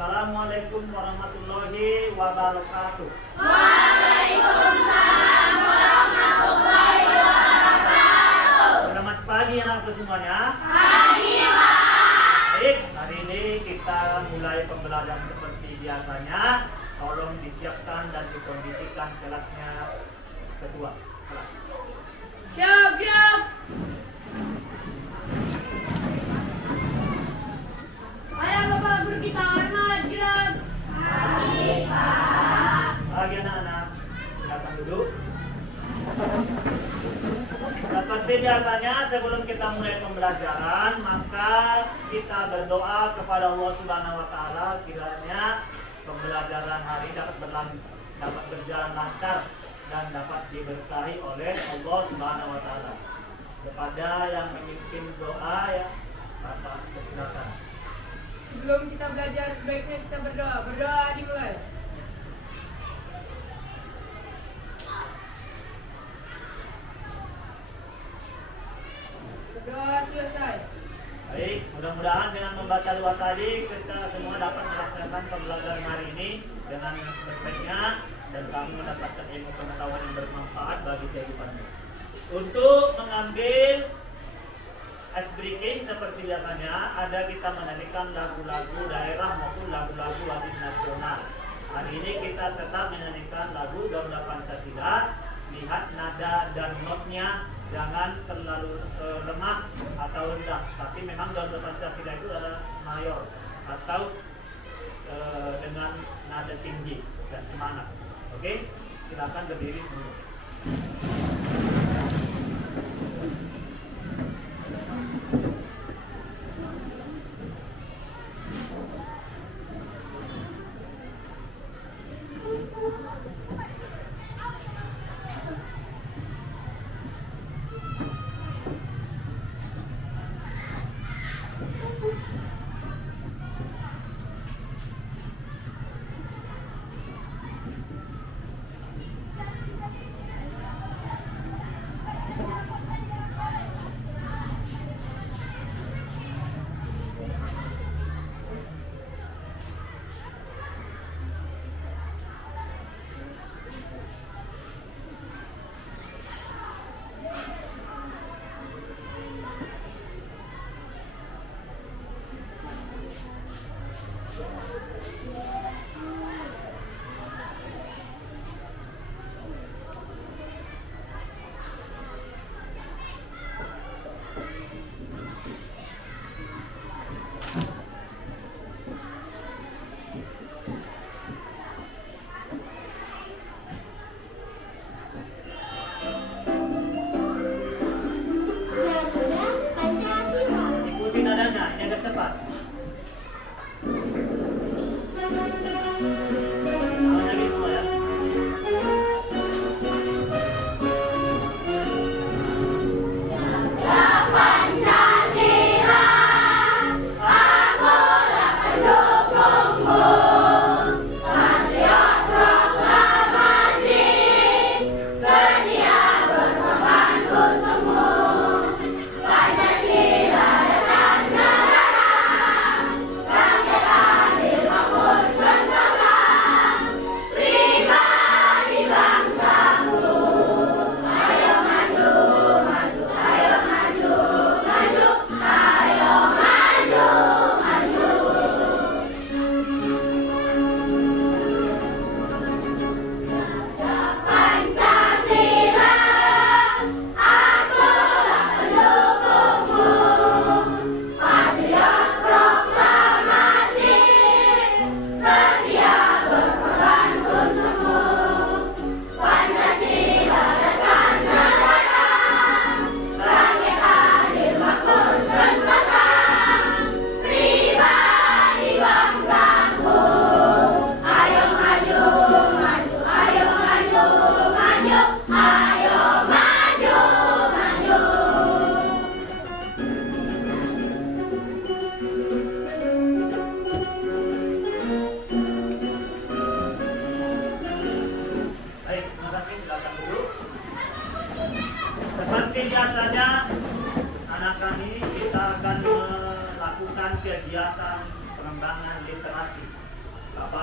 Assalamualaikum warahmatullahi wabarakatuh. Waalaikumsalam warahmatullahi wabarakatuh. Selamat pagi anak-anakku semuanya. Pagi, Pak. Baik, hari ini kita mulai pembelajaran seperti biasanya. Tolong disiapkan dan dikondisikan kelasnya. Ketua kelas. Siap, Gerak. Ayo Bapak Guru kita hormat, Gerak. Pagi, Pak. Bagi anak-anak, silakan duduk. Seperti biasanya sebelum kita mulai pembelajaran, maka kita berdoa kepada Allah Subhanahu wa taala kiranya pembelajaran hari dapat berjalan lancar dan dapat diberkahi oleh Allah Subhanahu wa taala. Kepada yang memimpin doa ya, Bapak persilakan. Sebelum kita belajar, sebaiknya kita berdoa. Berdoa dimulai. Berdoa selesai. Baik, mudah-mudahan dengan membaca doa tadi kita semua dapat melaksanakan pembelajaran hari ini dengan sebaik-baiknya dan kami mendapatkan ilmu pengetahuan yang bermanfaat bagi kehidupannya. Untuk mengambil ice breaking seperti biasanya, ada kita menyanyikan lagu-lagu daerah maupun lagu-lagu wajib nasional. Hari ini kita tetap menyanyikan lagu Garuda Pancasila. Lihat nada dan notnya, jangan terlalu lemah atau rendah. Tapi memang Garuda Pancasila itu adalah mayor atau dengan nada tinggi dan semangat. Oke, silakan berdiri semua.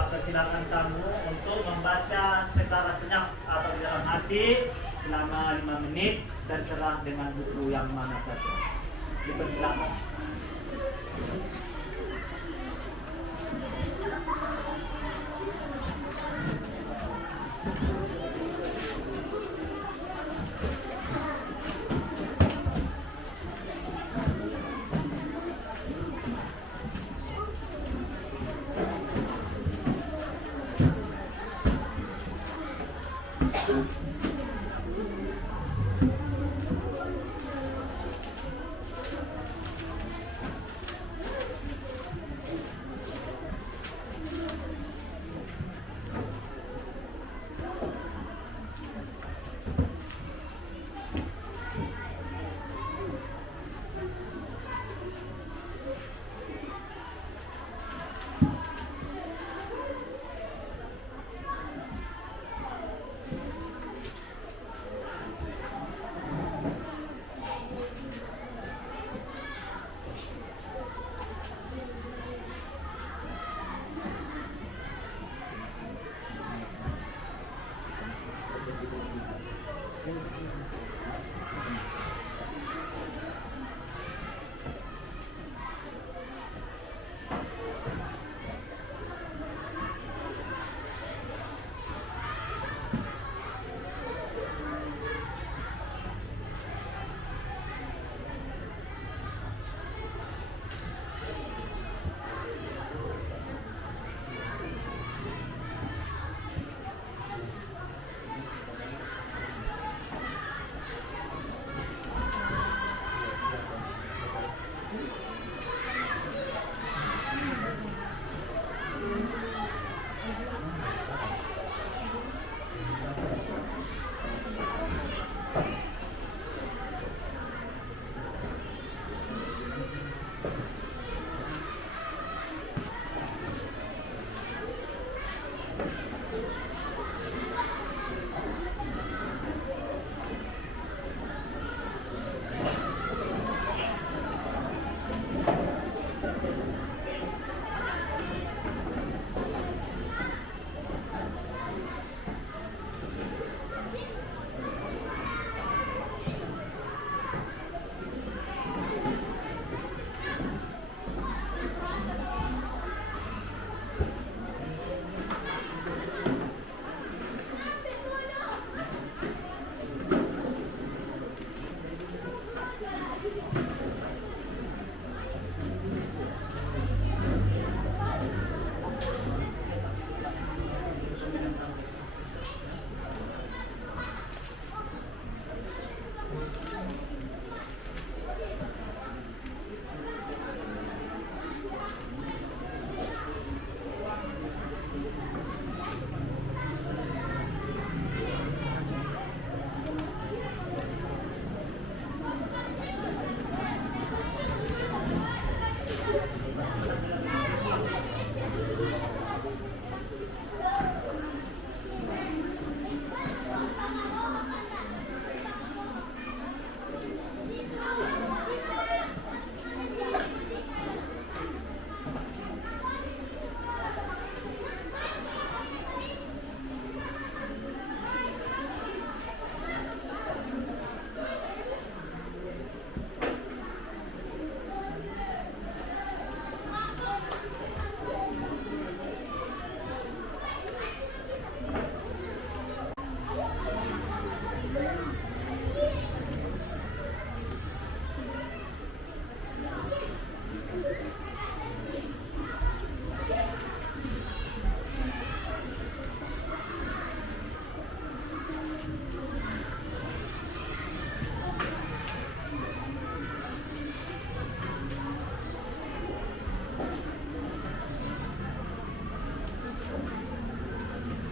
persilakan kamu untuk membaca secara senyap atau di dalam hati selama 5 menit, terserah dengan buku yang mana saja. Dipersilakan.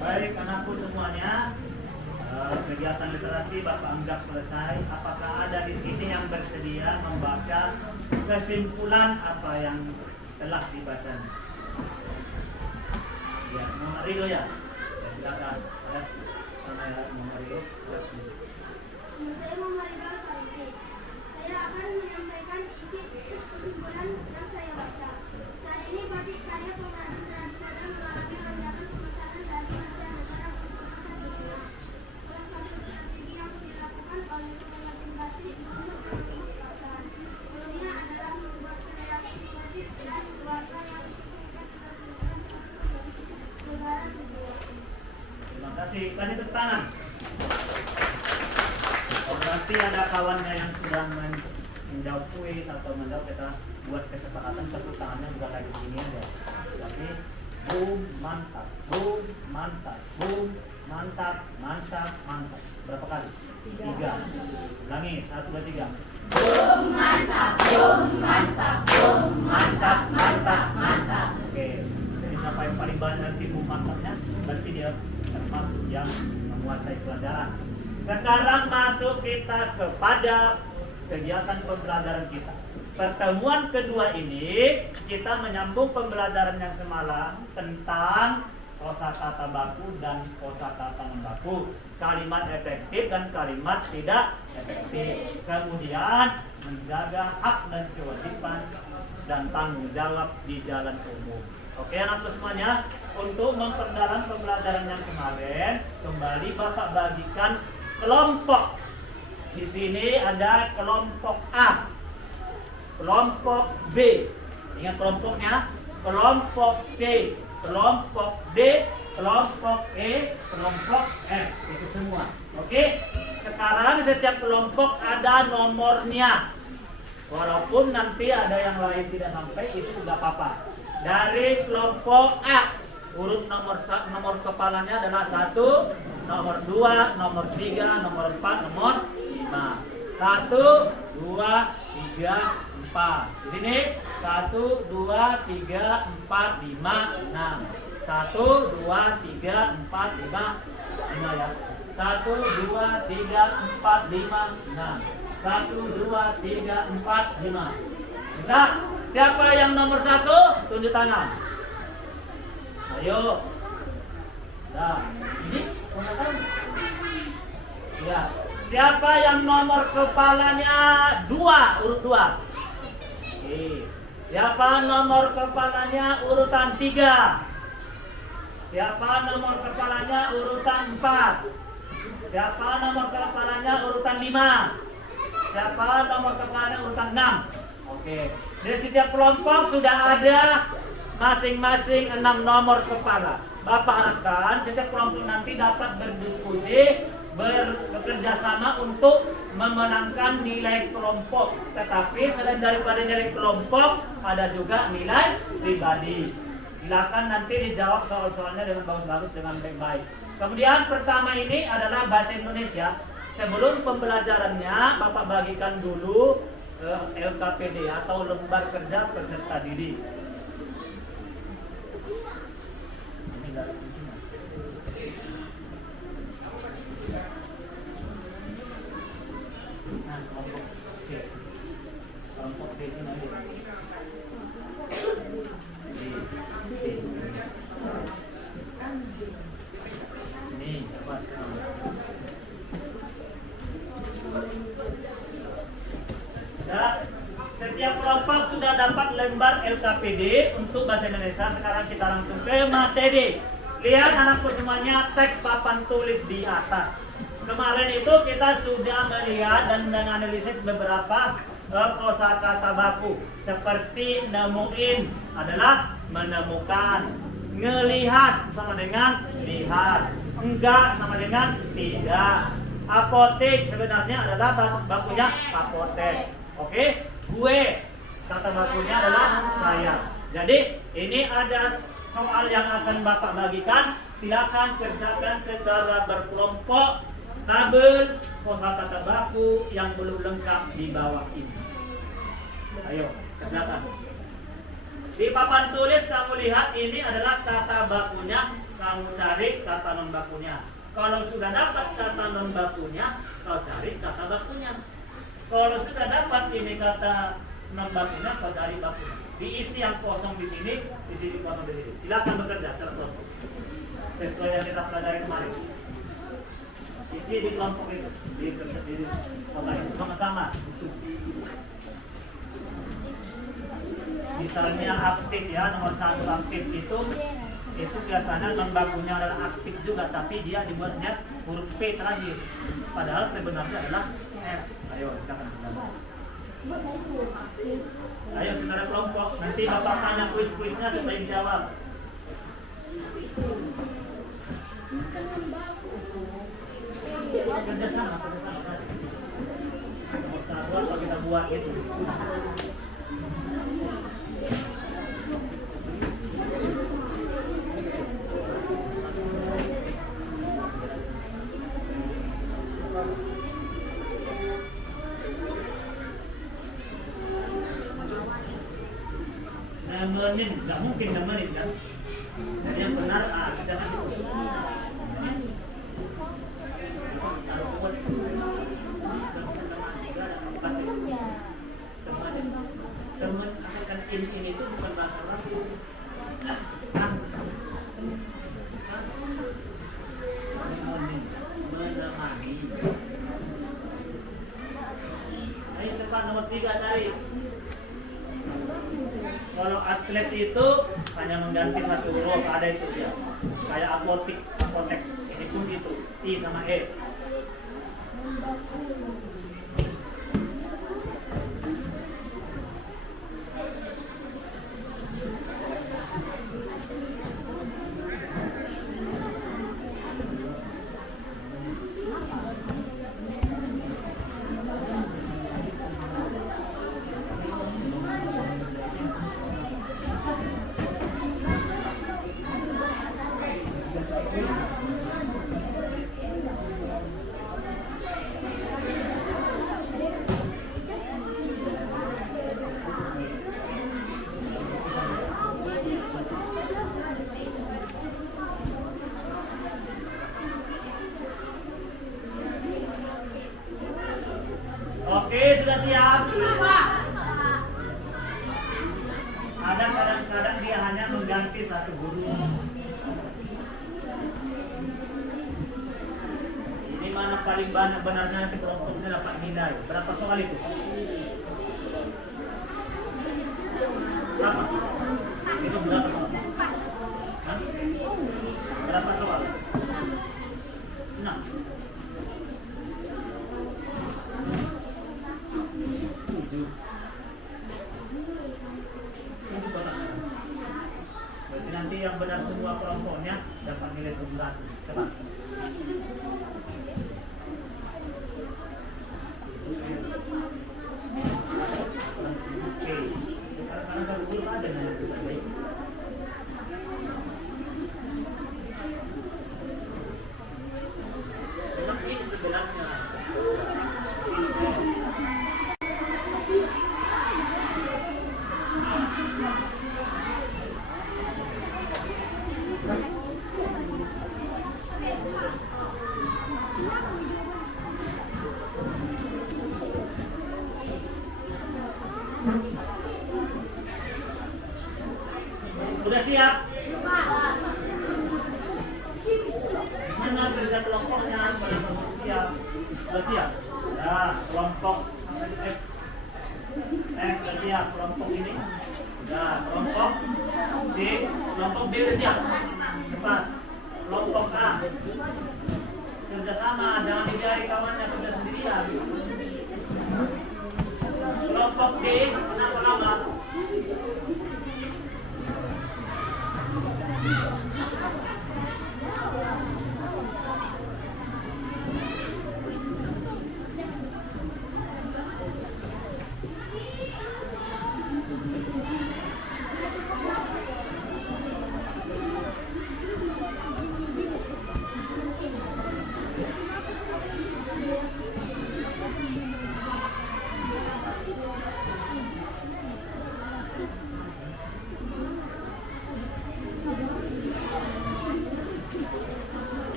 Baik anakku semuanya, kegiatan literasi Bapak anggap selesai. Apakah ada di sini yang bersedia membaca kesimpulan apa yang telah dibaca? Ya, Muhammad Ridho ya? Ya silakan. Ya, Muhammad Ridho. Saya Muhammad Ridho Al-Fariqi. Saya akan menyampaikan isi kesimpulan yang saya baca. Saat ini batik karya pengrajin tradisional mengalami kasih tepuk tangan. Oh, berarti ada kawannya yang sedang menjawab kuis atau menjawab, kita buat kesepakatan tepuk tangannya juga kayak begini aja. Tapi boom, mantap, boom, mantap, boom, mantap, mantap, mantap. Berapa kali? 3. Ulangi, 1, 2, 3. Boom, mantap, boom, mantap, boom, mantap, mantap, mantap. Oke, jadi siapa yang paling banyak nanti boom mantapnya, berarti dia termasuk yang menguasai pelajaran. Sekarang masuk kita kepada kegiatan pembelajaran kita. Pertemuan kedua ini kita menyambung pembelajaran yang semalam tentang kosakata baku dan kosakata non-baku, kalimat efektif dan kalimat tidak efektif. Kemudian menjaga hak dan kewajiban dan tanggung jawab di jalan umum. Oke anak-anak semuanya, untuk memperdalam pembelajaran yang kemarin, kembali Bapak bagikan kelompok. Di sini ada kelompok A, kelompok B, ingat kelompoknya, kelompok C, kelompok D, kelompok E, kelompok F, itu semua. Oke, sekarang setiap kelompok ada nomornya. Walaupun nanti ada yang lain tidak sampai, itu tidak apa-apa. Dari kelompok A, urut nomor kepalanya adalah 1, nomor 2, nomor 3, nomor 4, nomor 5. 1, 2, 3, 4. Di sini 1, 2, 3, 4, 5, 6. 1, 2, 3, 4, 5, 5 ya. 1, 2, 3, 4, 5, 6. 1, 2, 3, 4, 5. Bisa? Siapa yang nomor 1? Tunjuk tangan. Ayo. Nah, ini tangan. Ya. Siapa yang nomor kepalanya 2, urut 2? Oke. Siapa nomor kepalanya urutan 3? Siapa nomor kepalanya urutan 4? Siapa nomor kepalanya urutan 5? Siapa nomor kepalanya urutan 6? Oke. Dari setiap kelompok sudah ada masing-masing 6 nomor kepala. Bapak harapkan setiap kelompok nanti dapat berdiskusi, bekerja sama untuk memenangkan nilai kelompok. Tetapi selain daripada nilai kelompok, ada juga nilai pribadi. Silakan nanti dijawab soal-soalnya dengan bagus-bagus, dengan baik-baik. Kemudian pertama ini adalah bahasa Indonesia. Sebelum pembelajarannya, Bapak bagikan dulu LKPD atau lembar kerja peserta didik. Ini dari sini. Nah, kelompok C. Kelompok D sini aja. Ini apa? Setiap kelompok sudah dapat lembar LKPD untuk bahasa Indonesia. Sekarang kita langsung ke materi. Lihat anakku semuanya, teks papan tulis di atas. Kemarin itu kita sudah melihat dan menganalisis beberapa kosakata baku. Seperti nemuin adalah menemukan, ngelihat sama dengan lihat, enggak sama dengan tidak. Apotek sebenarnya adalah bakunya apotek. Oke, gue kata bakunya adalah saya. Jadi ini ada soal yang akan Bapak bagikan. Silakan kerjakan secara berkelompok. Tabel kosakata baku yang belum lengkap di bawah ini. Ayo kerjakan. Di papan tulis kamu lihat ini adalah kata bakunya. Kamu cari kata non bakunya. Kalau sudah dapat kata non bakunya, kau cari kata bakunya. Kalau sudah dapat ini kata non bakunya, kau cari bakunya. Diisi yang kosong di sini, isi kosong di sini. Silakan bekerja secara kelompok. Sesuai yang kita pelajari kemarin. Isi di kelompok itu, di sama-sama diskusi. Misalnya aktif ya, nomor 1 aktif itu biasanya non bakunya adalah aktif juga, tapi dia dibuatnya huruf P terakhir. Padahal sebenarnya adalah F. Ayo kita kenal. Ayo secara kelompok. Nanti Bapak tanya kuis-kuisnya supaya dijawab. Kerjasama. Nomor satu apa kita buat itu. Nemenin, nggak mungkin nemenin kan? Jadi yang benar, kita kasih tahu. Kalau buat teman asalkan ini itu bukan bahasa Arab. Nemenin, menemani. Ayo cepat nomor 3 cari. Kalau atlet itu hanya mengganti satu huruf, ada itu dia. Kayak apotek, ini pun gitu, I sama E. Oke, sudah siap? Ada kadang-kadang dia hanya mengganti satu huruf. Ini mana paling banyak benarnya nanti kelompoknya dapat nilai. Berapa soal itu? Berapa? Itu berapa soal? Hah? Berapa soal? 6. 7. Berarti nanti yang benar semua kelompoknya dapat nilai 1. Cepat. Oke. Karena satu huruf ada yang baik. Tetapi sebenarnya udah siap? Mana kerja kelompoknya? Siap? Udah siap? Ya, kelompok F. Sudah siap kelompok ini? Ya, kelompok D. Kelompok D udah siap? Cepat. Kelompok A. Kerjasama, jangan dibiarkan kawannya kerja sendirian. Kelompok D, kenapa lama?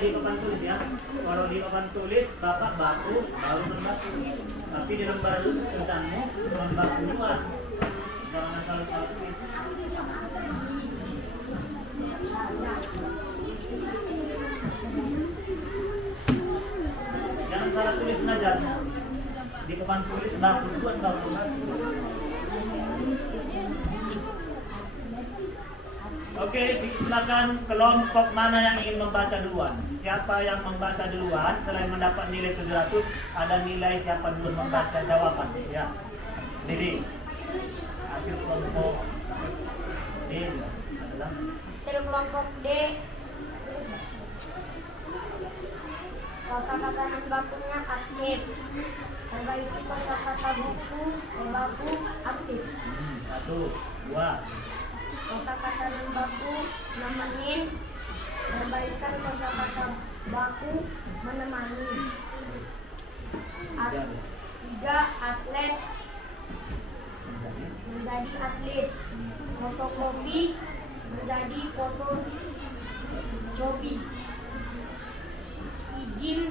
Di papan tulis ya. Kalau di papan tulis Bapak baku baru membaku. Tapi di lembar tentangmu membaku duluan. Jangan asal lupa tulis. Jangan salah tulis belajar. Di papan tulis baku duluan baru membaku. Oke, silakan kelompok mana yang ingin membaca duluan. Siapa yang membaca duluan, selain mendapat nilai 700, ada nilai siapa dulu membaca jawaban. Ya, Didi. Hasil kelompok D adalah hasil kelompok D Kosakata non bakunya aktif. Perbaiki kosakata buku non baku aktif. 1, 2. Kosakata non baku nemenin. Perbaikan kosakata baku menemani. 3. Atlet menjadi atlet. Fotokopi menjadi fotokopi. Izin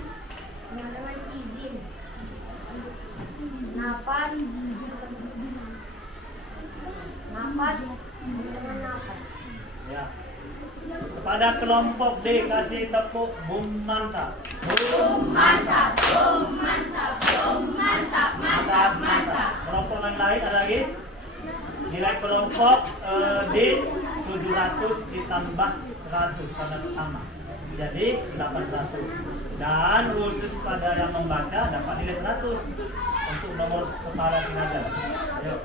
dengan izin. Nafas dengan nafas. Ya. Kepada kelompok D kasih tepuk bum mantap. Bum mantap, bum mantap, bum mantap, mantap, mantap. Kelompok yang lain ada lagi? Nilai kelompok D 700 ditambah 100 pada pertama. Jadi 800. Dan khusus pada yang membaca dapat nilai 100 untuk nomor kepala sinagel. Ayo.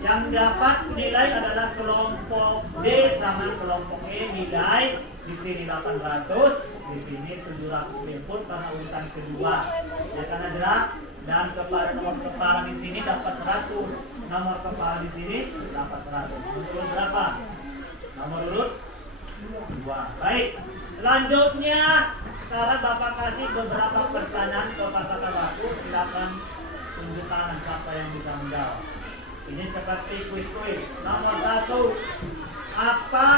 Yang dapat nilai adalah kelompok D sama kelompok E, nilai di sini 800, di sini 700 input karena urutan kedua. Ya karena jelas, dan kepada nomor kepala di sini dapat 100, nomor kepala di sini dapat 100. Urut berapa? Nomor urut 2. Baik, selanjutnya sekarang Bapak kasih beberapa pertanyaan ke kata baku. Silakan tunjuk tangan siapa yang bisa menjawab. Ini seperti kuis-kuis. Nomor 1, apa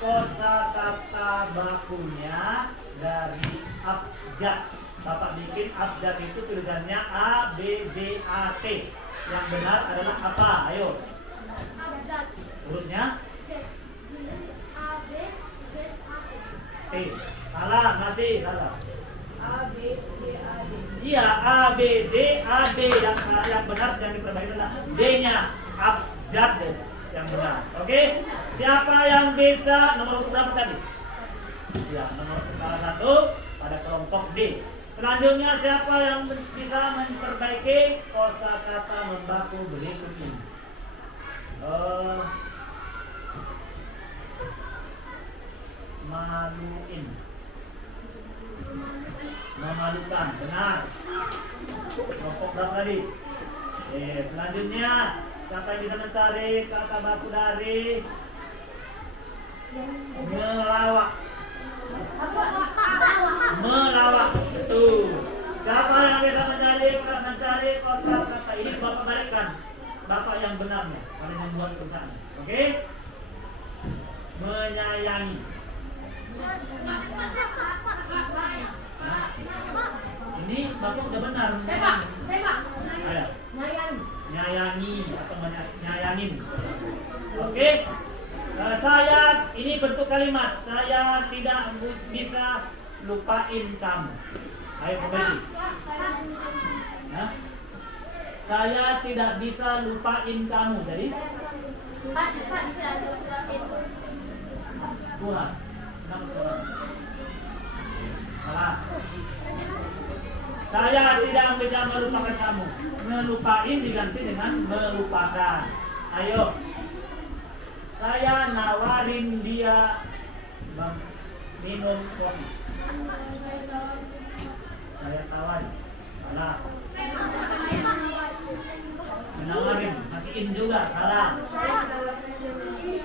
kosakata bakunya dari abjad? Bapak bikin abjad itu tulisannya A, B, J, A, T. Yang benar adalah apa? Ayo. Urutnya? T. Salah, masih salah. A, B, C, A, D. Iya, A, B, J, A, D. Yang benar yang diperbaiki adalah D-nya. Abjad yang benar. Oke? Siapa yang bisa nomor berapa tadi? Ya, nomor kepala 1 pada kelompok D. Selanjutnya siapa yang bisa memperbaiki kosakata membaku berikut ini? Maluin. Memalukan, benar. Kelompok berapa tadi? Selanjutnya siapa yang bisa mencari kata baku dari melawak? Melawak, betul. Siapa yang bisa mencari kosakata ini? Bapak balikkan, Bapak yang benarnya, kalian yang buat tulisannya. Oke? Menyayangi. Nah, ini Bapak udah benar. Saya Ayo. Nyayangi atau nyayangin. Oke. Saya ini bentuk kalimat. Saya tidak bisa lupain kamu. Ayo kembali. Nah, saya tidak bisa lupain kamu. Jadi Tuhan. Kenapa Tuhan? Salah. Saya tidak bisa melupakan kamu. Melupain diganti dengan melupakan. Ayo. Saya nawarin dia minum kopi. Saya tawarin. Salah. Menawarin. Masihin juga. Salah.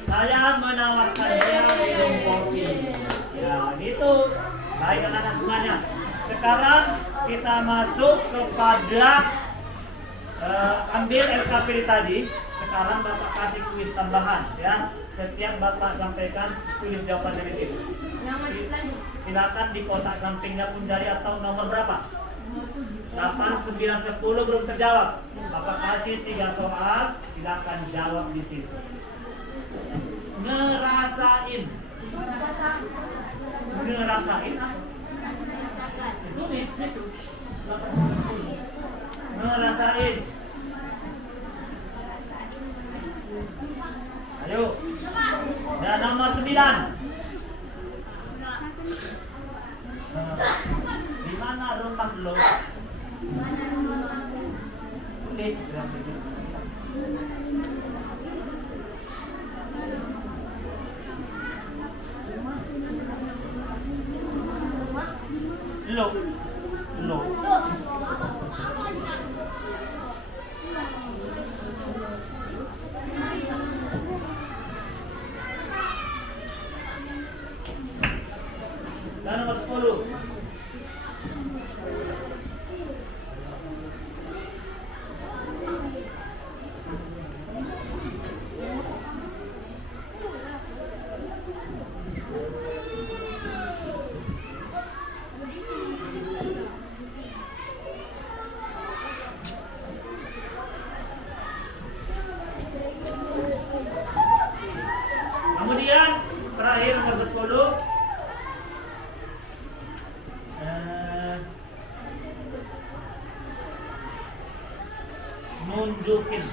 Saya menawarkan dia minum kopi. Ya gitu. Baik anak-anak semuanya. Sekarang kita masuk kepada ambil LKPD tadi. sekarang Bapak kasih kuis tambahan ya. Setiap Bapak sampaikan tulis jawaban dari situ. Silakan di kotak sampingnya pun jari atau nomor berapa? 8, 9, 10 belum terjawab. Bapak kasih 3 soal, silakan jawab di situ. Ngerasain. Ngerasain apa? Tulis situ. Ngerasain. Ayo. Dan nomor 9. Di mana rumah lo? Tulis dalam buku. Lo. Dan nomor 10. Kemudian terakhir nomor 10. Nunjukin.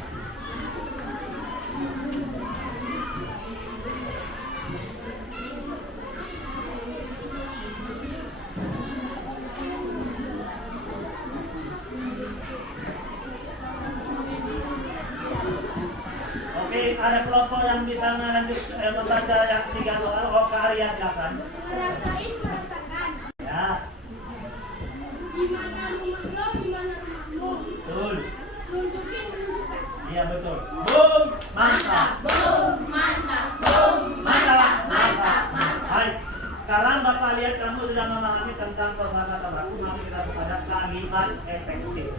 Oke, ada kelompok yang bisa lanjut membaca yang 3 soal. Oh, Kak Arya silakan. Ngerasain, merasakan. Ya, Di mana rumah lo, di mana rumahmu. betul. Nunjukin, menunjukkan. Iya betul. Boom, mantap. Mantap. Baik. Sekarang Bapak lihat kamu sudah memahami tentang kosakata baku. Masuk kita kepada kalimat efektif.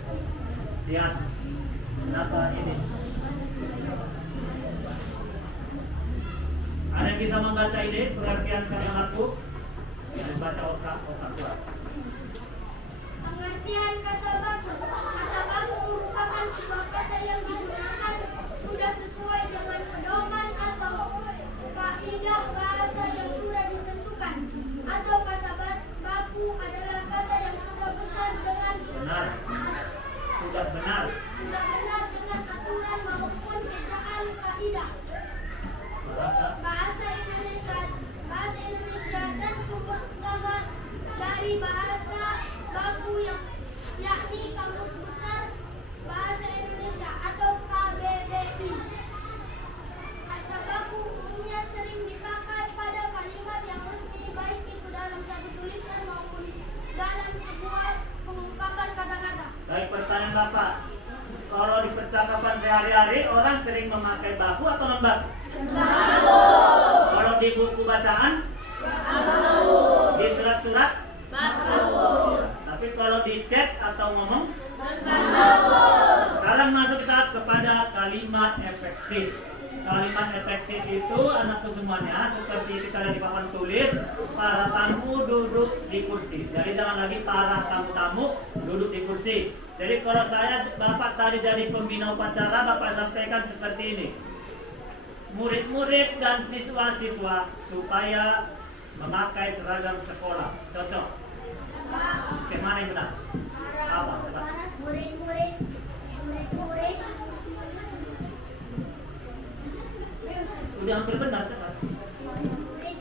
Lihat. Kenapa ini? Ada yang bisa membaca ini? Pengertian kata baku? Dan baca otak kuat. Pengertian kata baku. Kata baku merupakan sebuah kata yang digunakan sudah sesuai dengan pedoman atau kaidah bahasa yang sudah ditentukan. Atau kata baku adalah kata yang sudah besar dengan Benar. Sudah benar. dengan aturan maupun ejaan kaidah. Bahasa Indonesia dan sumber utama dari bahasa baku yakni Kamus Besar Bahasa Indonesia atau KBBI. Kata baku umumnya sering dipakai pada kalimat yang resmi, baik itu dalam satu tulisan maupun dalam sebuah pengungkapan kata-kata. Baik, pertanyaan Bapak. Kalau di percakapan sehari-hari orang sering memakai baku atau non baku? Baku. Kalau di buku bacaan? Baku. Di surat-surat? Baku. Tapi kalau di chat atau ngomong? Baku. Sekarang masuk kita kepada kalimat efektif. Kalimat efektif itu anakku semuanya seperti kita ada di papan tulis, para tamu duduk di kursi. Jadi jangan lagi para tamu-tamu duduk di kursi. Jadi kalau Bapak tadi jadi pembina upacara, Bapak sampaikan seperti ini. Murid-murid dan siswa-siswa supaya memakai seragam sekolah. Cocok? Bagaimana yang benar? Apa? Coba. Murid-murid. Udah hampir benar, coba. Murid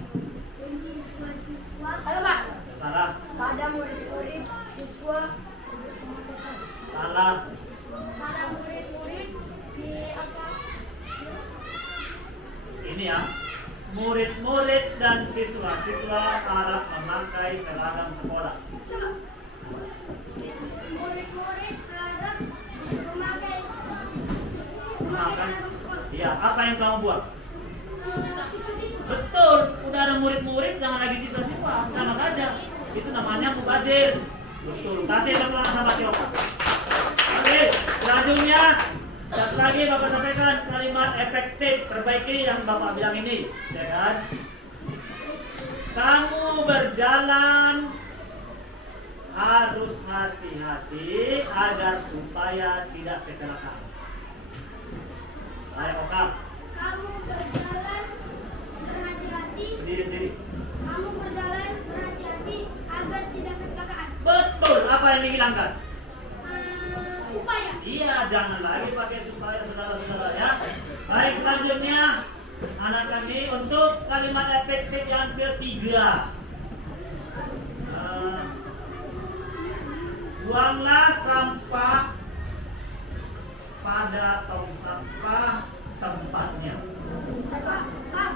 dan siswa-siswa. Halo Pak. Salah. Pada murid-murid siswa. Salah. Para murid-murid di apa? Ini ya. Murid-murid dan siswa-siswa harap memakai seragam sekolah. Murid-murid harap memakai seragam sekolah. Iya, apa yang kamu buat? Siswa-siswa. Betul, udah ada murid-murid, jangan lagi siswa-siswa, sama saja. Itu namanya mubazir. Betul, kasih tepuk tangan sama siapa? Oke, selanjutnya setelah lagi Bapak sampaikan kalimat efektif, perbaiki yang Bapak bilang ini, ya kan? Kamu berjalan harus hati-hati agar supaya tidak kecelakaan. Ayo Okap. Kamu berjalan berhati-hati. Berdiri. Kamu berjalan berhati-hati agar tidak kecelakaan. Betul. Apa yang dihilangkan? Supaya. Iya, jangan lagi pakai supaya saudara-saudara ya. Baik, selanjutnya anak kami untuk kalimat efektif yang ketiga. Buanglah sampah pada tong sampah tempatnya.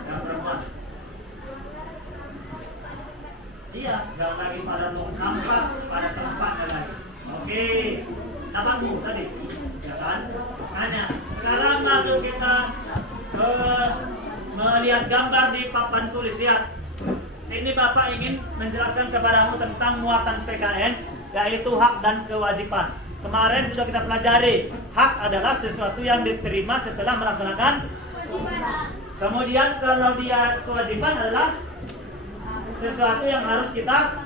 Yang perempuan. Iya, jangan lagi pada tong sampah pada tempatnya lagi. Oke, napakmu tadi, ya kan? Hanya sekarang masuk kita ke melihat gambar di papan tulis. Lihat, sini Bapak ingin menjelaskan kepadamu tentang muatan PKN, yaitu hak dan kewajiban. Kemarin sudah kita pelajari, hak adalah sesuatu yang diterima setelah melaksanakan Kewajiban. Kemudian kalau dia kewajiban adalah sesuatu yang harus kita.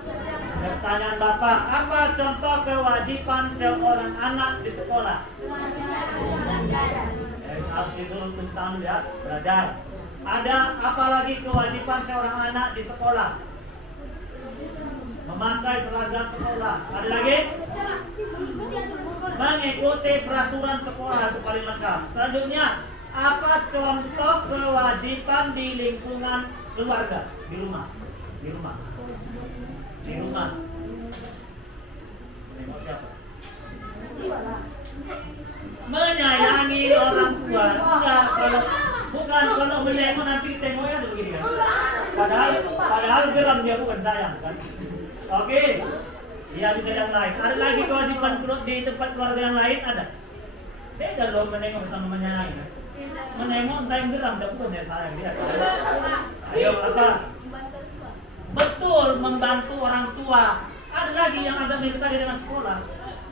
Pertanyaan Bapak, apa contoh kewajiban seorang anak di sekolah? Harus disuruh tentang dia belajar. Ada apa lagi kewajiban seorang anak di sekolah? Memakai seragam sekolah. Ada lagi? Mengikuti aturan sekolah. Mengikuti peraturan sekolah, itu paling lengkap. Selanjutnya, apa contoh kewajiban di lingkungan keluarga? Di rumah. Menengok siapa? Menyayangi orang tua. Bukan kalau menengok nanti ditengoknya sebegini kan. Padahal geram dia, bukan sayang kan. Oke. Dia bisa yang lain. Ada lagi kewajiban di tempat keluarga yang lain ada. Beda loh menengok sama menyayangi kan. Menengok entah yang geram, dia bukan dia sayang dia. Ayo apa? Betul, membantu orang tua. Ada lagi yang agak mirip tadi dengan sekolah.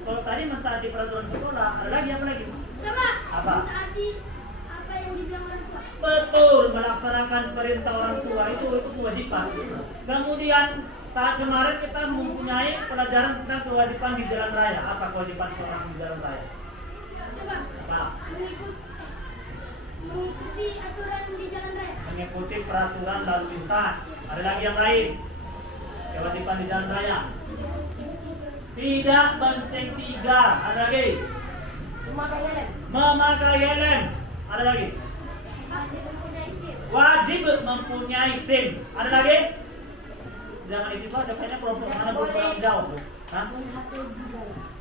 Kalau tadi mentaati peraturan sekolah, ada lagi apa lagi? Sama. Apa? Mentaati apa yang dibilang orang tua. Betul, melaksanakan perintah orang tua itu kewajiban. Kemudian kemarin kita mempunyai pelajaran tentang kewajiban di jalan raya. Apa kewajiban seorang di jalan raya? Sama. Apa? Mengikuti aturan di jalan raya. Mengikuti peraturan lalu lintas. Ada lagi yang lain? Kewajiban di jalan raya. Tidak bonceng tiga. Ada lagi? Memakai helm. Ada lagi? Wajib mempunyai SIM. Ada lagi? Jangan itu aja, kayaknya kelompok mana berkurang jauh. Hah?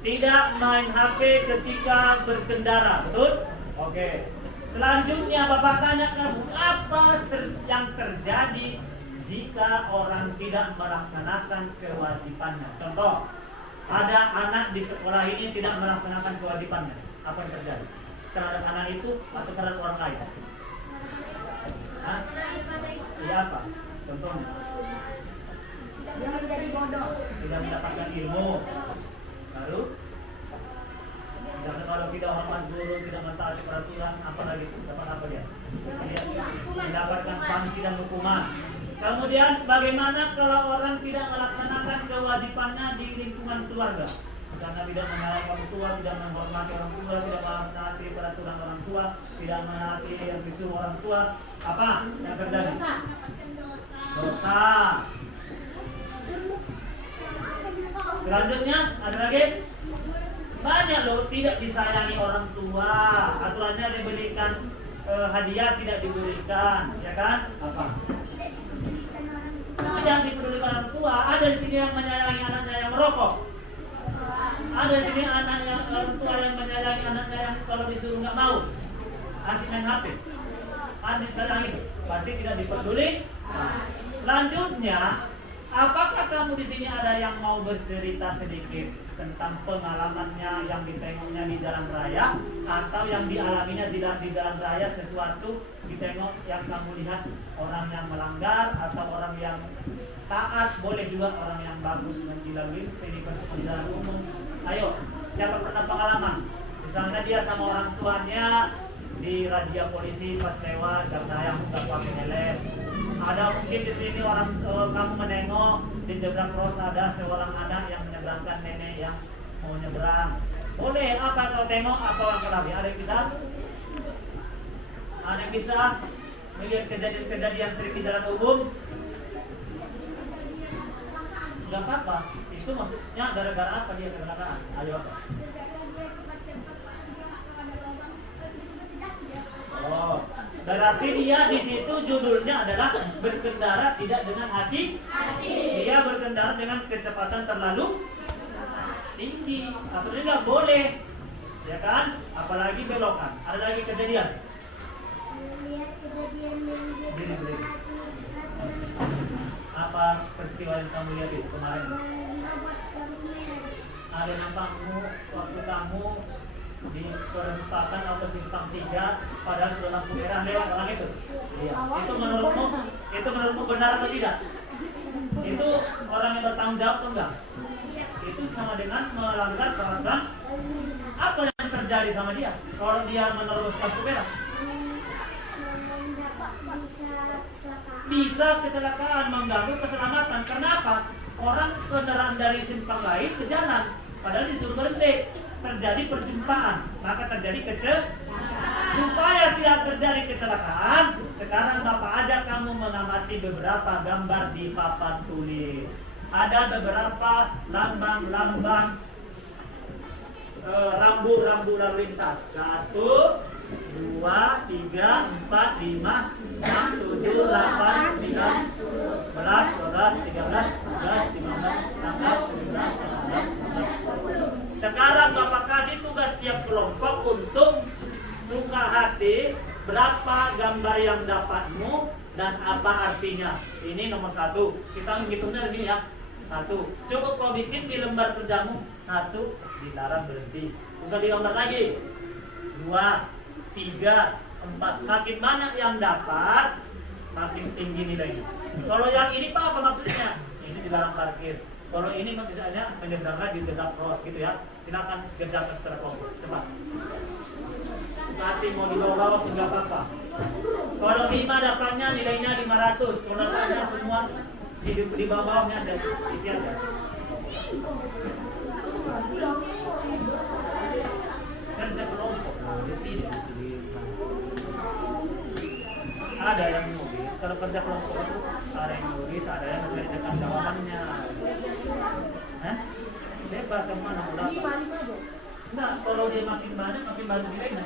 Tidak main HP ketika berkendara. Betul? Oke. Selanjutnya Bapak tanya kamu, apa yang terjadi jika orang tidak melaksanakan kewajibannya? Contoh, ada anak di sekolah ini tidak melaksanakan kewajibannya. Apa yang terjadi terhadap anak itu atau terhadap orang lain? Hah? Iya apa? Contohnya? Dia menjadi bodoh. Tidak mendapatkan ilmu. Lalu? Misalnya kalau tidak hormat guru, tidak mentaati peraturan, apalagi dapat apa dia? Mendapatkan sanksi dan hukuman. Kemudian bagaimana kalau orang tidak melaksanakan kewajibannya di lingkungan keluarga? Karena tidak menyayangi orang tua, tidak menghormati orang tua, tidak menaati peraturan orang tua, tidak menaati yang disuruh orang tua, apa yang terjadi? Dosa. Selanjutnya ada lagi? Banyak loh tidak disayangi orang tua. Aturannya diberikan hadiah tidak diberikan, ya kan? Apa? Tidak dipedulikan orang tua. Ada di sini yang menyayangi anaknya yang merokok. Ada di sini orang tua yang menyayangi anaknya yang kalau disuruh nggak mau, asik main HP. Ada disayangi, pasti tidak dipeduli. Selanjutnya, apakah kamu di sini ada yang mau bercerita sedikit tentang pengalamannya yang ditengoknya di jalan raya atau yang dialaminya di jalan raya, sesuatu ditengok yang kamu lihat orang yang melanggar atau orang yang taat, boleh juga orang yang bagus menjilawi ini di jalan umum. Ayo, siapa pernah pengalaman di Misalnya dia sama orang tuanya di razia polisi pas lewat karena yang nggak pakai helm. Ada mungkin di sini orang kamu menengok di zebra cross ada seorang anak yang menyeberangkan nenek yang mau nyeberang. Boleh apa kau tengok atau yang lari? Ada yang bisa? Ada yang bisa melihat kejadian-kejadian sering di jalan umum? Gak apa-apa. Itu maksudnya gara-gara apa dia kecelakaan? Ayo apa? Oh, berarti dia di situ judulnya adalah berkendara tidak dengan hati. Dia berkendara dengan kecepatan terlalu tinggi. Atau tidak boleh, ya kan? Apalagi belokan. Ada lagi kejadian. Melihat kejadian yang Beri. Apa peristiwa yang kamu lihat itu kemarin? Ada nampakmu waktu kamu di perempatan atau simpang 3 padahal sudah lampu merah lewat orang itu. Iya. Itu menurutmu benar atau tidak? Itu orang yang bertanggung jawab atau enggak? Itu sama dengan melanggar peraturan. Apa yang terjadi sama dia kalau dia menerobos lampu merah? Bisa kecelakaan, mengganggu keselamatan. Kenapa? Orang kendaraan dari simpang lain ke jalan, padahal disuruh berhenti. Terjadi perjumpaan, maka terjadi supaya tidak terjadi kecelakaan. Sekarang Bapak ajak kamu mengamati beberapa gambar di papan tulis. Ada beberapa lambang-lambang rambu-rambu lalu lintas. 1, 2, 3, 4, 5, 6, 7, 8, 9, 10, 11, 12, 13, 14, 15, 16, 17, 18, 19, 20. Sekarang Bapak kasih tugas tiap kelompok untuk suka hati berapa gambar yang dapatmu dan apa artinya. Ini nomor 1. Kita menghitungnya dari sini ya. 1. Cukup kau bikin di lembar kerjamu. 1. Dilarang berhenti. Usah digambar lagi. 2, 3, 4. Makin banyak yang dapat, makin tinggi nilainya. Kalau yang ini Pak apa maksudnya? Ini dilarang parkir. Kalau ini misalnya penyeberangan di zebra cross gitu ya. Silakan kerjakan secara kelompok. Cepat. Hati mau dibawa enggak apa-apa. Kalau 5 dapatnya nilainya 500. Kalau dapatnya semua di bawahnya aja isi aja. Kerja kelompok di sini. Ada yang nulis. Kalau kerja kelompok itu ada yang nulis, ada yang menceritakan jawabannya. Bebas yang mana mau dapat. Enggak, kalau dia makin banyak makin bagus nilainya.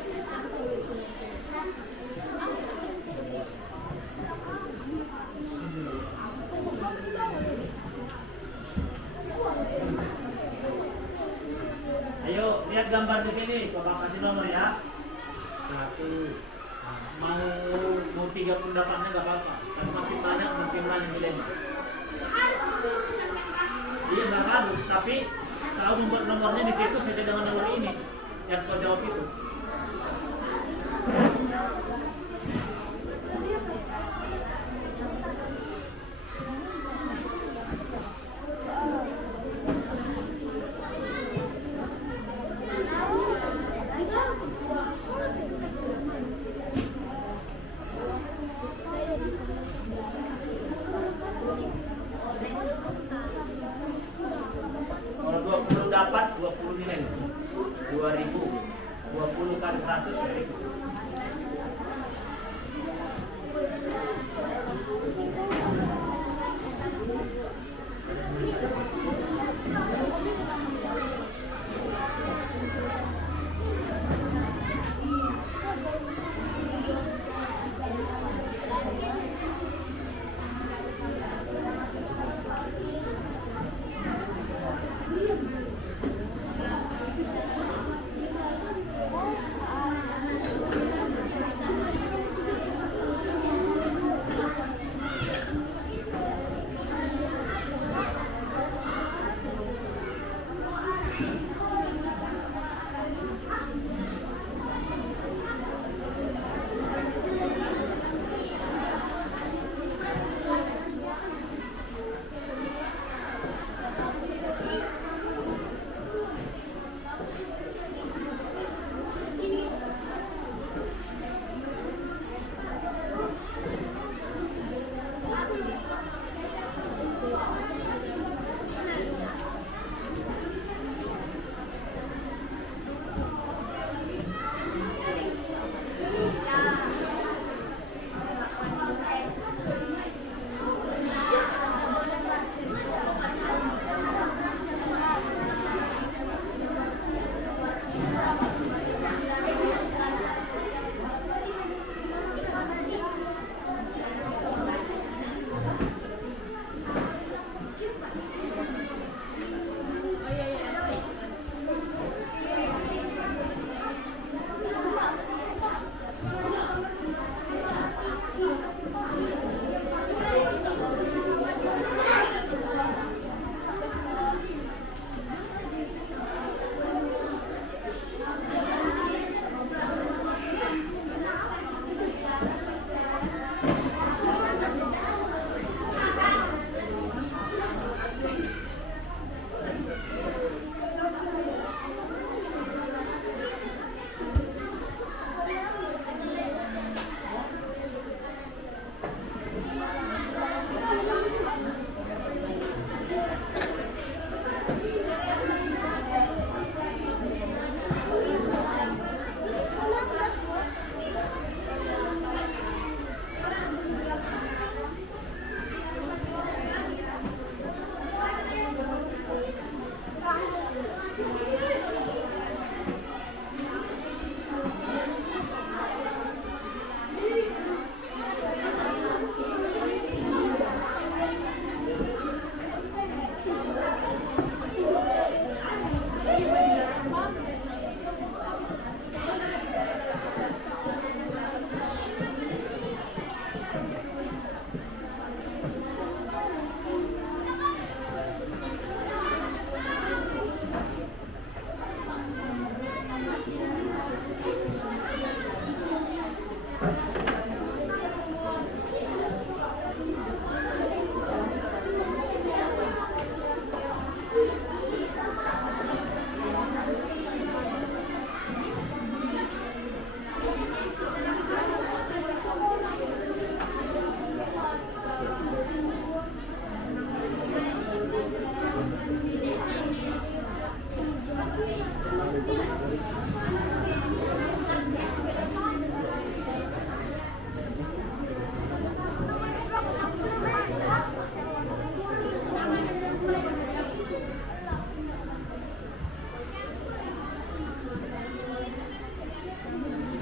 Ayo lihat gambar di sini, coba kasih nomor ya. 1. Mau 38-nya nggak apa-apa. Kalau makin banyak nilainya. Iya nggak harus, tapi kalau membuat nomornya di situ sesuai dengan nomor ini yang kau jawab itu. Kalau 20 dapat 20 nilai 2000, 20 kali 100 nilai.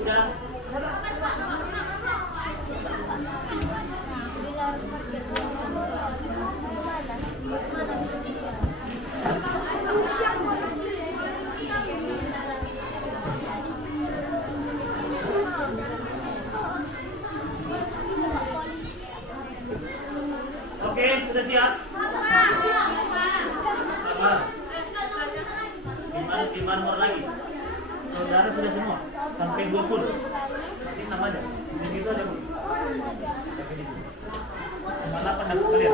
sudah? Oke, sudah siap? Sabar. Gimana more lagi? Saudara sudah semua? Sampai 20? Masih 6 aja? Di situ ada Bu? Tapi di sini. Cuma 8 dapat kalian?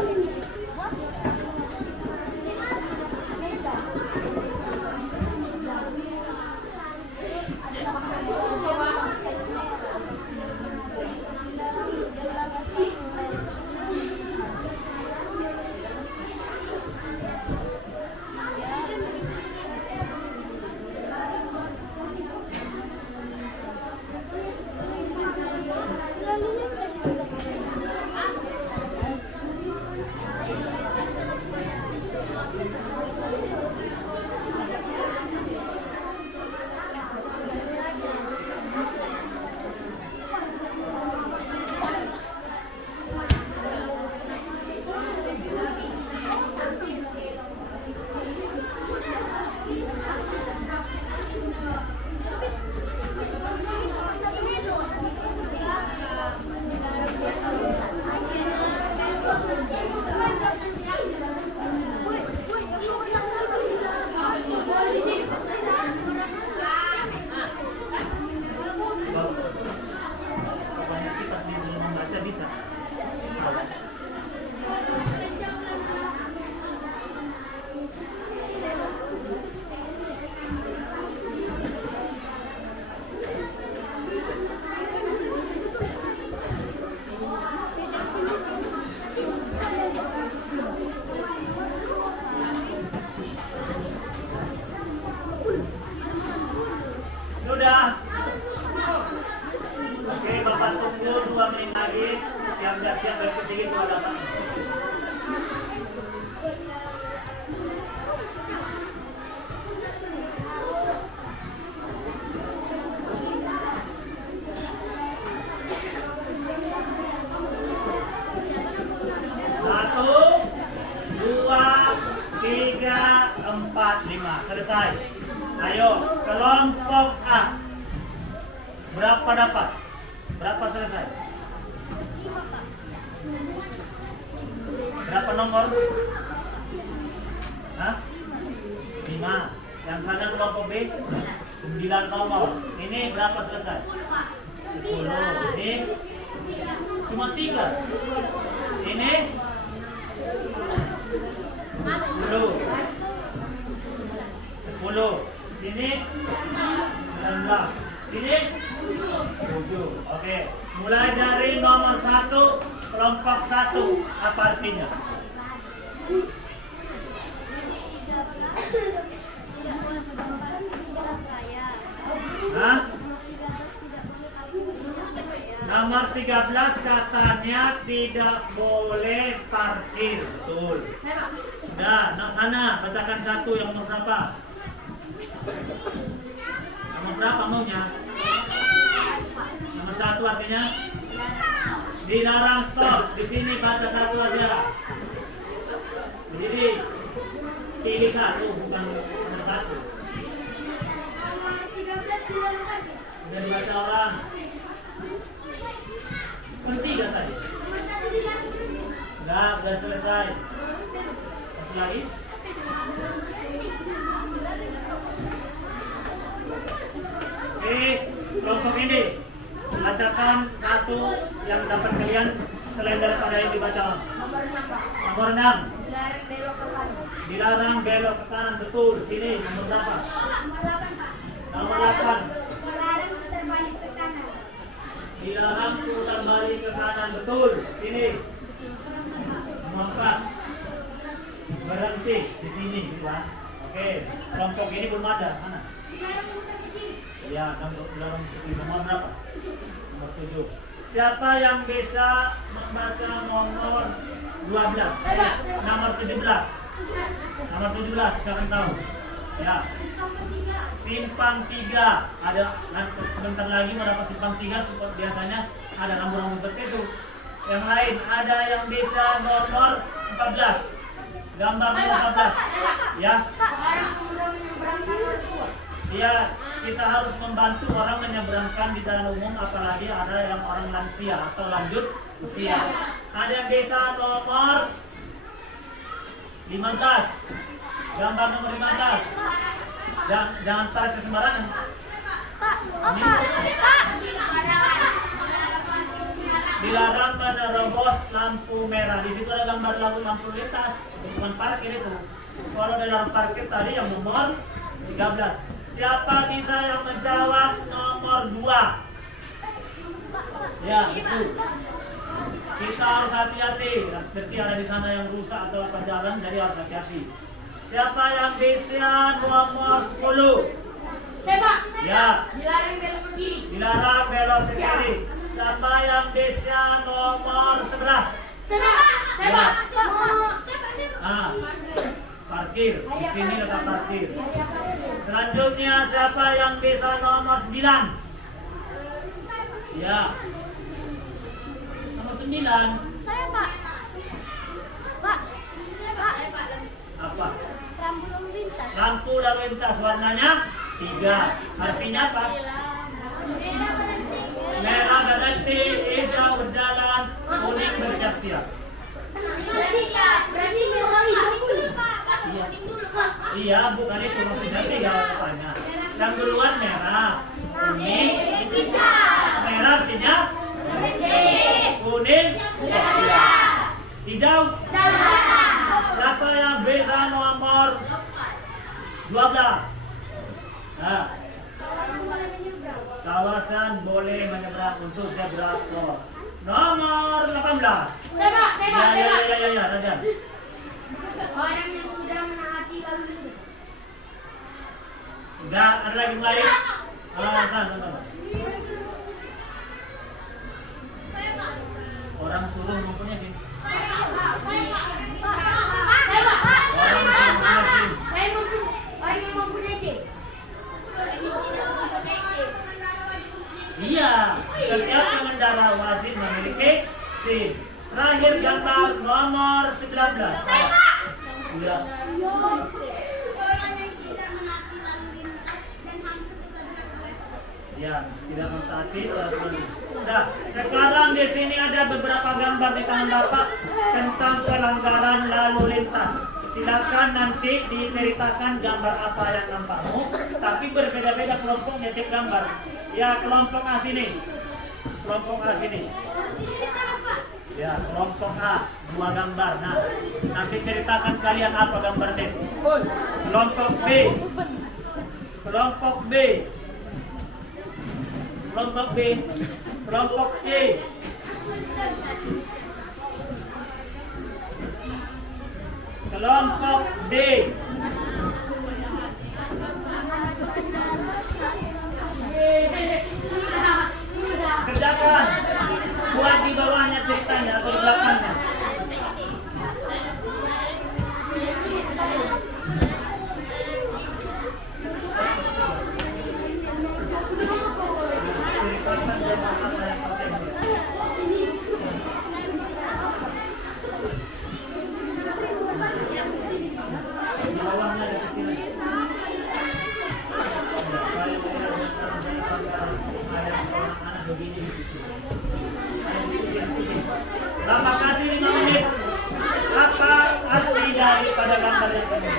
Sudah. Oke, Bapak tunggu 2 menit lagi. Siap balik ke sini ke hadapan. Satu, 2, 3, 4, 5. Selesai. Ayo, kelompok A. Berapa dapat? Berapa selesai? Berapa nomor? Hah? 5. Yang sana kelompok B? 9 nomor. Ini berapa selesai? 10. Ini cuma 3. Ini 10. 10. Sini 19. Sini 7. Oke. Mulai dari nomor 1, kelompok 1. Apa artinya? Hah? Nomor 13 katanya tidak boleh parkir. Betul. Udah, nak sana bacakan 1 yang nomor berapa? Nomor berapa maunya? Nomor 1 artinya dilarang stop. Di sini baca 1 aja. Jadi pilih 1 bukan nomor 1. Udah dibaca orang. Kan 3 tadi. Udah selesai. Satu lagi. Oke, kelompok ini bacakan 1 yang dapat kalian selain daripada yang dibaca. Nomor 6. Dilarang belok ke kanan. Betul. Sini nomor berapa? Nomor 8. Dilarang putar balik ke kanan. Betul. Sini. Nomor 4. Berhenti di sini, gitu kan? Oke, kelompok ini belum ada. Mana? Ya, nomor berapa? Nomor 7. Siapa yang bisa membaca nomor 12? Nomor 17. Nomor 17, siapa yang tahu? Ya. Simpang 3. Ada sebentar lagi mau dapat simpang 3 seperti biasanya ada rambu-rambu seperti itu. Yang lain ada yang desa nomor 14. Gambar nomor 14. Ya. Orang sudah menyeberangkan tua. Iya, kita harus membantu orang menyeberangkan di jalan umum, apalagi ada yang orang lansia atau lanjut usia. Ada yang desa nomor 15. Gambar nomor 15. Jangan parkir sembarangan. Dilarang menerobos lampu merah. Di situ ada gambar lampu lintas, bukan parkir itu. Kalau dilarang parkir tadi yang nomor 13. Siapa bisa yang menjawab nomor 2? Ya, itu. Kita harus hati-hati. Nanti ada di sana yang rusak atau apa jalan, jadi harus hati-hati. Siapa yang bisa nomor 10? Pak. Ya. Dilarang belok ke kiri. Dilarang belok ke kiri. Siapa yang bisa nomor 11? Pak. Ah, parkir. Di sini letak parkir. Selanjutnya siapa yang bisa nomor 9? Ya. Nomor 9. Saya, Pak. Pak. Apa? Lampu lalu lintas. Lampu lalu lintas warnanya 3. Artinya apa? Merah berhenti, hijau berjalan, kuning bersiap-siap. Berarti Iya. Iya, bukan itu maksudnya 3 depannya. Yang duluan merah, kuning, merah artinya kuning, hijau. Siapa yang bisa nomor 12? Nah, kawasan boleh menyeberang untuk zebra cross. Nomor 18. Ya, Rajan. orang yang sudah menaati lalu lintas. Udah, ada lagi yang lain? Orang suruh mempunyai SIM. Orang yang mempunyai SIM. Iya, setiap pengendara wajib memiliki SIM. Terakhir gambar nomor 19. Iya. Ya, tidak mentaati lalu. Nah, sekarang di sini ada beberapa gambar di tangan Bapak tentang pelanggaran lalu lintas. Silakan nanti diceritakan gambar apa yang nampakmu, tapi berbeda-beda kelompok nyetik gambar. Ya, kelompok A sini. Kelompok A sini. Ya, kelompok A, 2 gambar. Nah, nanti ceritakan kalian apa gambarnya. Kelompok B. Kelompok B. Kelompok B. Kelompok C. Kelompok D. Kerjakan. Buat di bawahnya ceritanya atau di belakangnya. Bawahnya ada kecil. Anak begini. Bapak kasih 5 menit. Apa arti daripada gambar yang ini?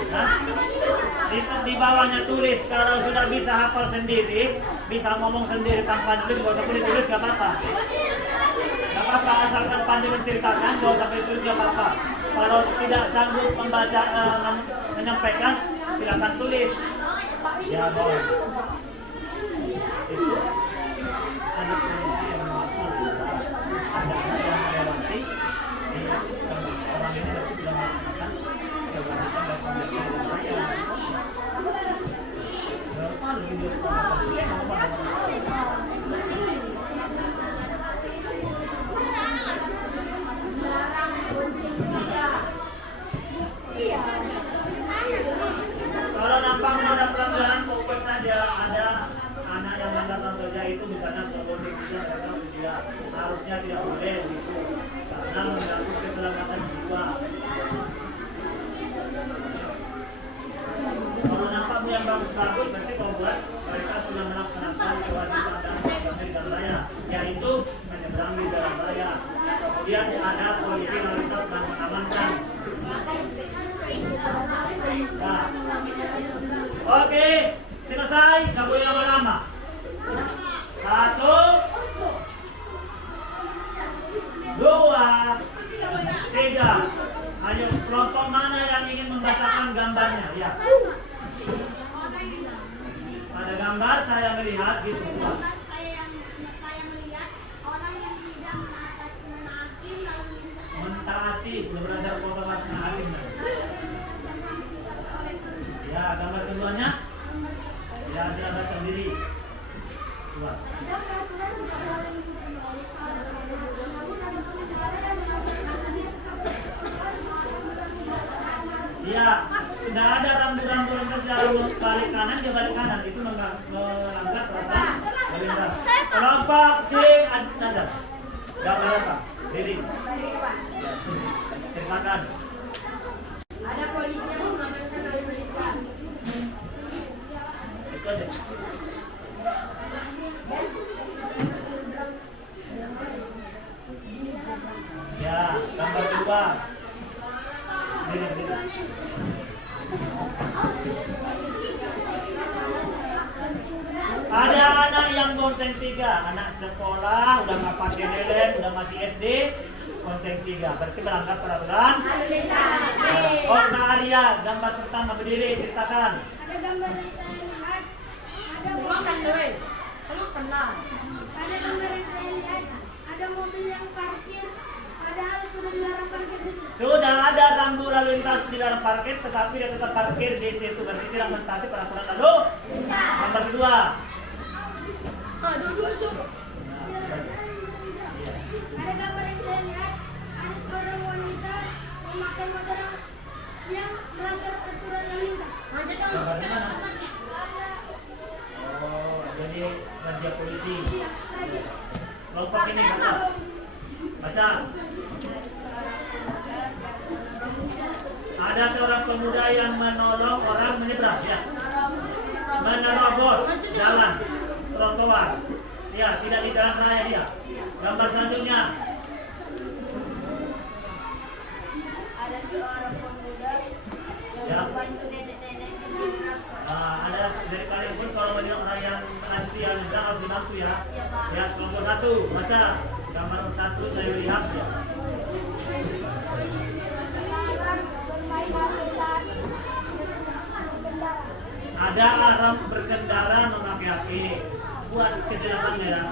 Di bawahnya tulis. Kalau sudah bisa hafal sendiri, bisa ngomong sendiri tanpa tulis, gak usah tulis gak apa-apa. Gak apa-apa, asalkan pandai menceritakan, gak usah tulis gak apa-apa. Kalau tidak sanggup membaca, menyampaikan, silakan tulis. Ya, boleh. Itu anak polisi yang ada yang melewati orang ini sudah melakukan kewajiban dan komitmen saya. Berapa lebih dari kalau nampak bekerja itu bukannya terboleh tidak, harusnya tidak boleh gitu, karena mengganggu keselamatan jiwa. Kalau nampakmu yang bagus-bagus, berarti membuat mereka sudah melaksanakan kewajiban dan di jalan raya, yaitu menyeberangi jalan raya. Kemudian ada polisi lalu lintas dan mengamankan. Nah. Oke, selesai. Nggak boleh lama-lama. 1, 2, 3. Ayo, kelompok mana yang ingin membacakan gambarnya? Ya. Ada gambar saya melihat gitu. Gambar saya melihat orang yang tidak menaati lalu lintas. Mentaati, belum belajar protokol menaati. Ya, gambar keduanya. Ya, dia baca sendiri. Coba. Ada peraturan tidak boleh dibuat. Iya, sudah ada rambu-rambu lintas dalam balik kanan, dia balik kanan. Itu melanggar peraturan lalu lintas. Kelompok si Nazar. Gambar apa? Diri. Ya, silakan. Ada polisi yang mengamankan lalu lintas. Itu aja. Ya, gambar kedua. Diri. Ada anak yang bonceng 3, anak sekolah, udah nggak pakai helm, udah masih SD, bonceng 3, berarti melanggar peraturan. Oh, Kak Arya, gambar pertama berdiri, ceritakan. Ada gambar yang saya lihat. Ada gambar yang saya lihat. Ada mobil yang parkir. Padahal sudah dilarang parkir di situ. Sudah ada rambu lalu lintas dilarang parkir, tetapi dia tetap parkir di situ, berarti tidak mentaati peraturan lalu. Gambar kedua. Ada gambar yang saya lihat. Ada seorang wanita memakai motor yang melanggar aturan lalu lintas. Gambar di mana? Oh, jadi razia polisi. Iya, raja. Kelompok ini baca. Baca. Ada seorang pemuda yang menolong orang menyeberang, ya. Menerobos jalan trotoar. Ya, tidak di jalan raya dia. Gambar selanjutnya. Ada seorang pemuda Ya. yang membantu nenek-nenek menyeberang. Ada dari kalian pun kalau melihat orang yang lansia menyeberang harus dibantu ya. Ya, Pak. Ya, kelompok 1 baca. Gambar 1 saya lihat ya. Ada orang berkendara memakai hak ini. Buat kejelasannya ya.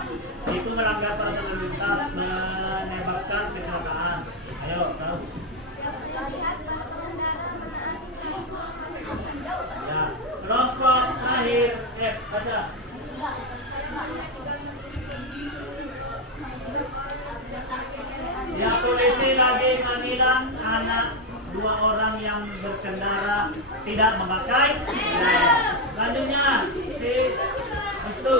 Itu melanggar peraturan lalu lintas, menyebabkan kecelakaan. Ayo, tahu. Ya, kelompok akhir F baca. Ya, polisi lagi menilang anak 2 orang yang berkendara tidak memakai helm. Selanjutnya si Restu.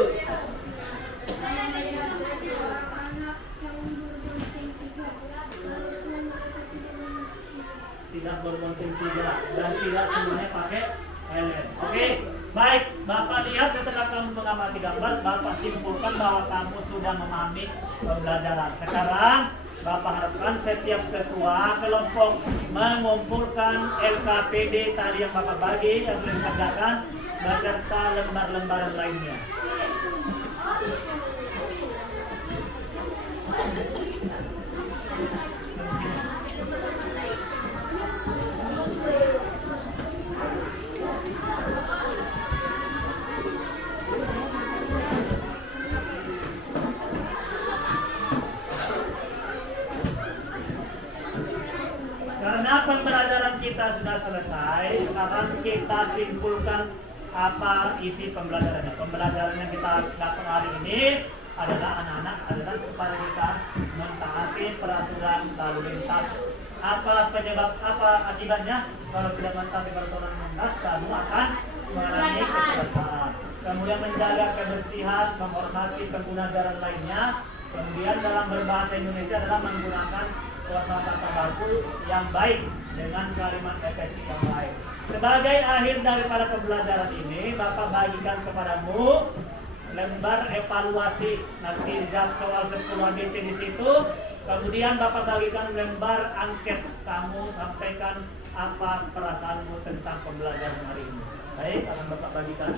Tidak berbonceng 3 dan tidak semuanya pakai helm. Oke, baik. Bapak lihat setelah kamu mengamati gambar, Bapak simpulkan bahwa kamu sudah memahami pembelajaran. Sekarang Bapak harapkan setiap ketua kelompok mengumpulkan LKPD tadi yang Bapak bagi yang sudah dikerjakan beserta lembar-lembaran lainnya. Karena pembelajaran kita sudah selesai, sekarang kita simpulkan apa isi pembelajarannya. Pembelajaran yang kita dapat hari ini adalah anak-anak adalah supaya kita mentaati peraturan lalu lintas. Apa penyebab, apa akibatnya? Kalau tidak mentaati peraturan lalu lintas, kamu akan mengalami kecelakaan. kemudian menjaga kebersihan, menghormati pengguna jalan lainnya. Kemudian dalam berbahasa Indonesia adalah menggunakan kosakata baku yang baik dengan kalimat efektif yang baik. Sebagai akhir daripada pembelajaran ini, Bapak bagikan kepadamu lembar evaluasi. Nanti jawab soal 10 ABC di situ. Kemudian Bapak bagikan lembar angket. Kamu sampaikan apa perasaanmu tentang pembelajaran hari ini. Baik, akan Bapak bagikan.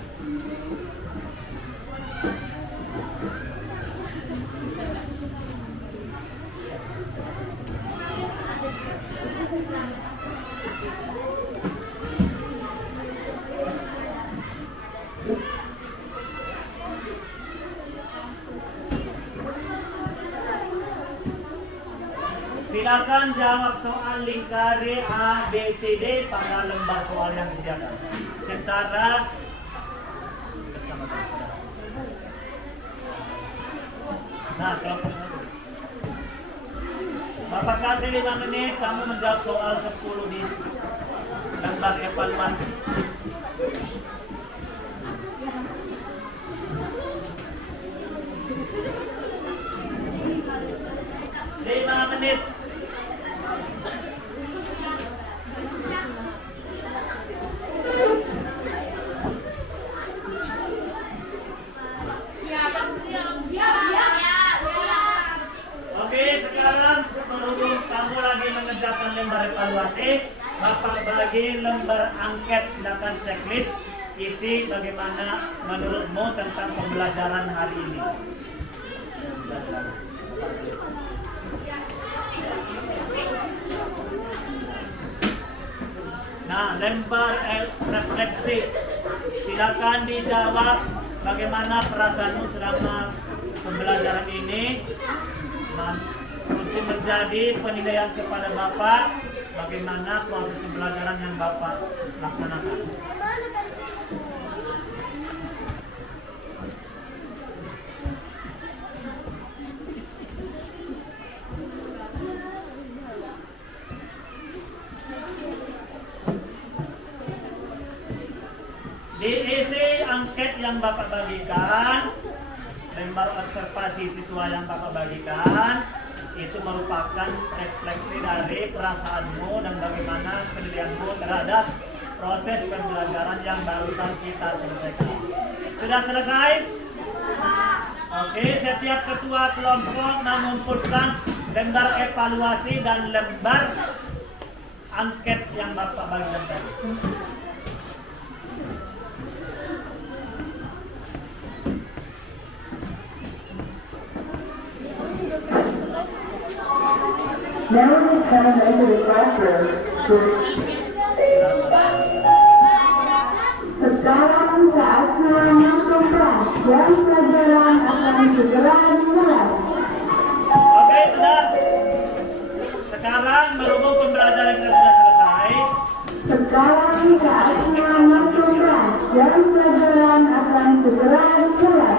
Silakan jawab soal lingkari A, B, C, D pada lembar soal yang disediakan secara bersama-sama. Nah, kelompok satu. Bapak kasih 5 menit, kamu menjawab soal 10 di lembar evaluasi. 5 menit. Oke, sekarang berhubung kamu lagi mengerjakan lembar evaluasi, Bapak bagi lembar angket, silakan checklist isi bagaimana menurutmu tentang pembelajaran hari ini. Nah, lembar refleksi, silakan dijawab bagaimana perasaanmu selama pembelajaran ini. Untuk menjadi penilaian kepada Bapak, bagaimana proses pembelajaran yang Bapak laksanakan. Diisi angket yang Bapak bagikan, lembar observasi siswa yang Bapak bagikan, itu merupakan refleksi dari perasaanmu dan bagaimana penilaianmu terhadap proses pembelajaran yang barusan kita selesaikan. Sudah selesai? Oke, setiap ketua kelompok mengumpulkan lembar evaluasi dan lembar angket yang Bapak bagikan tadi. Now it is time to enter the classroom. Sekarang saatnya masuk kelas dan pelajaran akan segera dimulai. Oke, sudah. Sekarang berhubung pembelajaran kita sudah selesai. Sekarang saatnya masuk kelas dan pelajaran akan segera dimulai.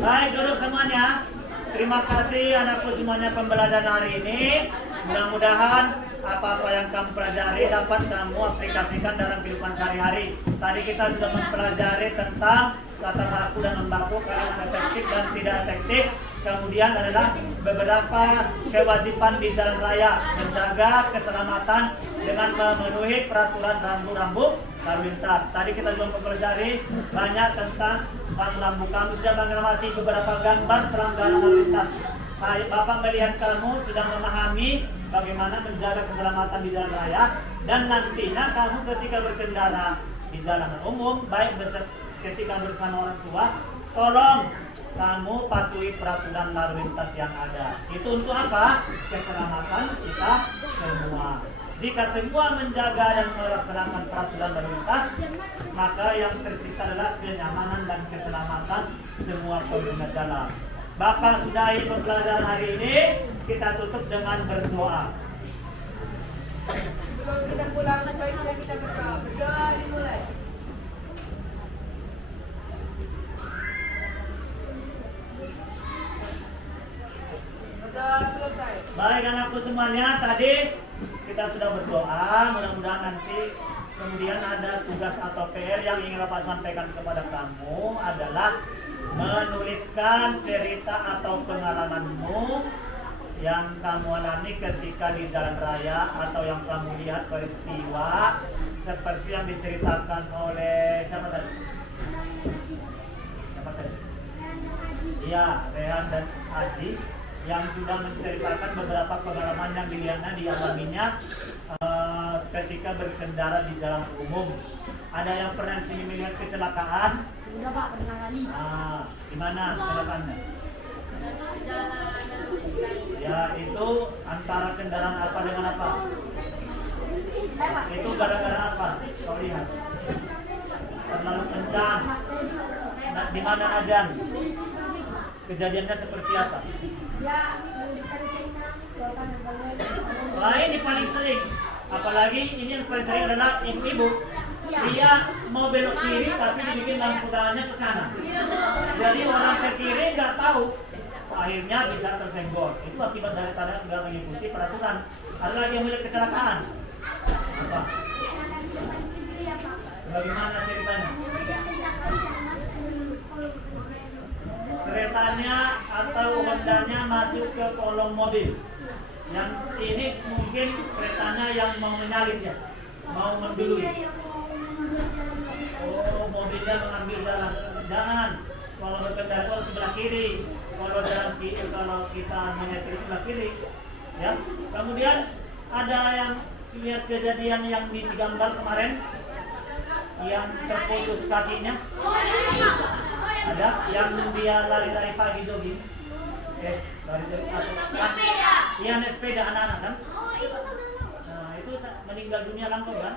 Baik, duduk semuanya. Terima kasih anakku semuanya pembelajaran hari ini. Mudah-mudahan apa-apa yang kamu pelajari dapat kamu aplikasikan dalam kehidupan sehari-hari. Tadi kita sudah mempelajari tentang kata baku dan membaku, kalian efektif dan tidak efektif. Kemudian adalah beberapa kewajiban di jalan raya, menjaga keselamatan dengan memenuhi peraturan rambu-rambu lalu lintas. Tadi kita juga mempelajari banyak tentang rambu-rambu. Kamu sudah mengamati beberapa gambar pelanggaran lalu lintas. Bapak melihat kamu sudah memahami bagaimana menjaga keselamatan di jalan raya, dan nantinya kamu ketika berkendara di jalanan umum, baik ketika bersama orang tua, tolong kamu patuhi peraturan lalu lintas yang ada. Itu untuk apa? Keselamatan kita semua. Jika semua menjaga dan melaksanakan peraturan lalu lintas, maka yang tercipta adalah kenyamanan dan keselamatan semua pengguna jalan. Bapak sudahi pembelajaran hari ini, kita tutup dengan berdoa. Sebelum kita pulang, sebaiknya kita berdoa. Berdoa dimulai. Berdoa selesai. Baik anakku semuanya, tadi kita kita sudah berdoa, mudah-mudahan nanti kemudian ada tugas atau PR yang ingin Bapak sampaikan kepada kamu adalah menuliskan cerita atau pengalamanmu yang kamu alami ketika di jalan raya atau yang kamu lihat peristiwa seperti yang diceritakan oleh siapa tadi? Siapa tadi? Iya, Rehan dan Aji yang sudah menceritakan beberapa pengalaman yang dilihatnya dialaminya ketika berkendara di jalan umum. Ada yang pernah sini melihat kecelakaan? Udah Pak, pernah kali. Di mana kecelakaannya? Ya, itu antara kendaraan apa dengan apa? Saya Pak. Itu gara-gara apa? Kau lihat. Terlalu kencang. Nah, di mana Ajan? Kejadiannya seperti apa? Ya, menunjukkan saya buatan Wah, ini paling sering. Apalagi ini yang paling sering adalah ibu-ibu. Dia mau belok kiri tapi dibikin lampu tangannya ke kanan. Jadi orang ke kiri nggak tahu. Akhirnya bisa tersenggol. Itu akibat dari tanda nggak mengikuti peraturan. Ada lagi yang melihat kecelakaan. Apa? Bagaimana ceritanya? Keretanya atau Hondanya masuk ke kolong mobil. Yang ini mungkin keretanya yang mau menyalip ya, mau mendului. Oh, mobilnya mengambil jalan. Jangan. Kalau berkendara itu sebelah kiri. Kalau jalan kiri, kalau kita menyetir sebelah kiri, ya. Kemudian ada yang lihat kejadian yang di Sigambal kemarin, yang terputus kakinya. Ada yang dia lari-lari pagi jogging. Lari atau iya naik sepeda anak-anak kan? Nah itu meninggal dunia langsung kan?